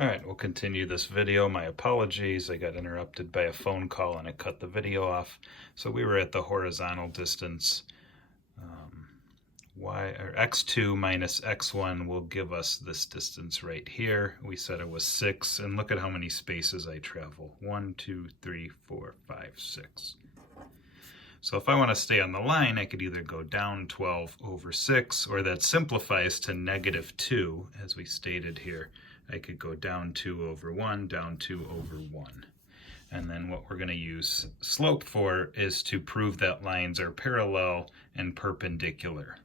All right, we'll continue this video. My apologies, I got interrupted by a phone call and it cut the video off. So we were at the horizontal distance. X2 minus x1 will give us this distance right here. We said it was 6, and look at how many spaces I travel. 1, 2, 3, 4, 5, 6. So if I want to stay on the line, I could either go down 12 over 6, or that simplifies to negative 2, as we stated here. I could go down 2 over 1, down 2 over 1. And then what we're going to use slope for is to prove that lines are parallel and perpendicular.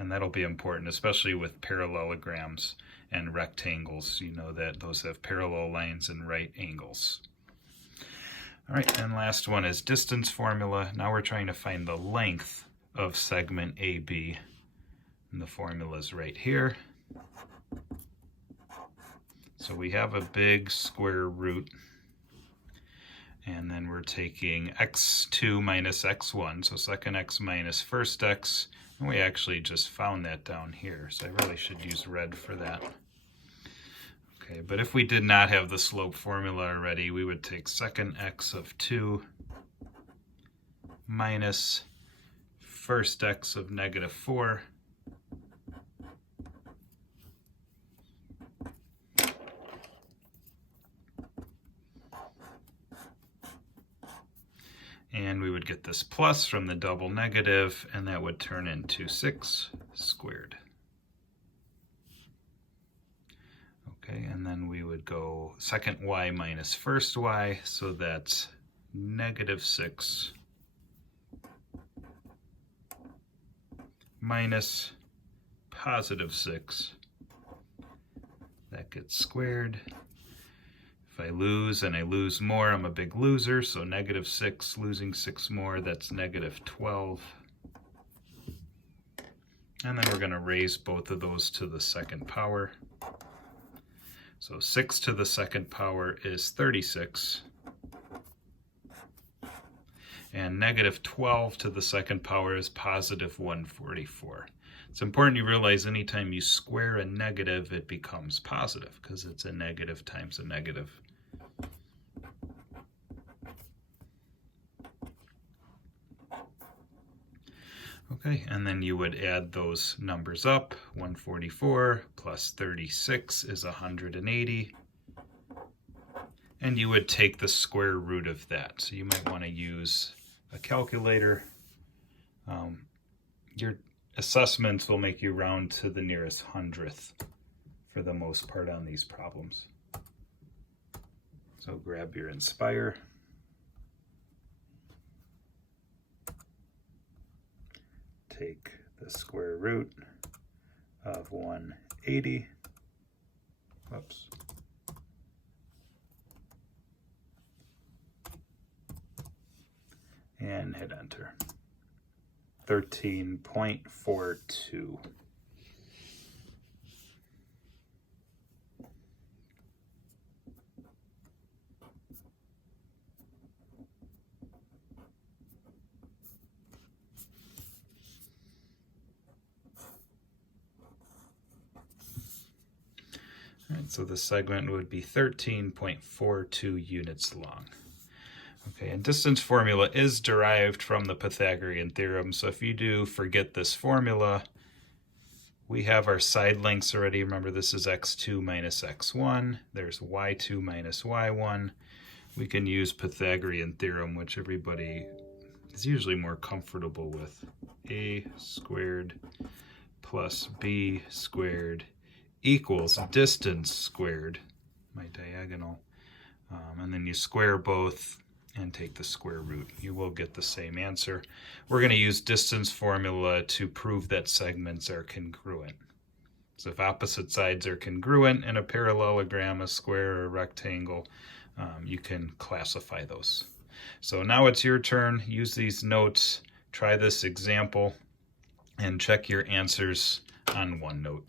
And that'll be important, especially with parallelograms and rectangles. You know that those have parallel lines and right angles. All right, and last one is distance formula. Now we're trying to find the length of segment AB. And the formula is right here. So we have a big square root. And then we're taking x2 minus x1, so second x minus first x. And we actually just found that down here, so I really should use red for that. Okay, but if we did not have the slope formula already, we would take second x of 2 minus first x of negative 4. And we would get this plus from the double negative, and that would turn into 6 squared. Okay, and then we would go second y minus first y, so that's negative 6 minus positive 6. That gets squared. If I lose and I lose more, I'm a big loser, so negative 6, losing 6 more, that's negative 12. And then we're going to raise both of those to the second power. So 6 to the second power is 36. And negative 12 to the second power is positive 144. It's important you realize anytime you square a negative, it becomes positive, because it's a negative times a negative. Okay, and then you would add those numbers up. 144 plus 36 is 180. And you would take the square root of that. So you might want to use a calculator. Your assessments will make you round to the nearest hundredth for the most part on these problems. So grab your Inspire. Take the square root of 180. Whoops. And hit enter. 13.42. All right, so the segment would be 13.42 units long. Okay, and distance formula is derived from the Pythagorean theorem, so if you do forget this formula, we have our side lengths already. Remember, this is x2 minus x1. There's y2 minus y1. We can use Pythagorean theorem, which everybody is usually more comfortable with. A squared plus b squared equals distance squared, my diagonal, and then you square both and take the square root. You will get the same answer. We're going to use distance formula to prove that segments are congruent. So if opposite sides are congruent in a parallelogram, a square or a rectangle, you can classify those. So now it's your turn. Use these notes, try this example, and check your answers on OneNote.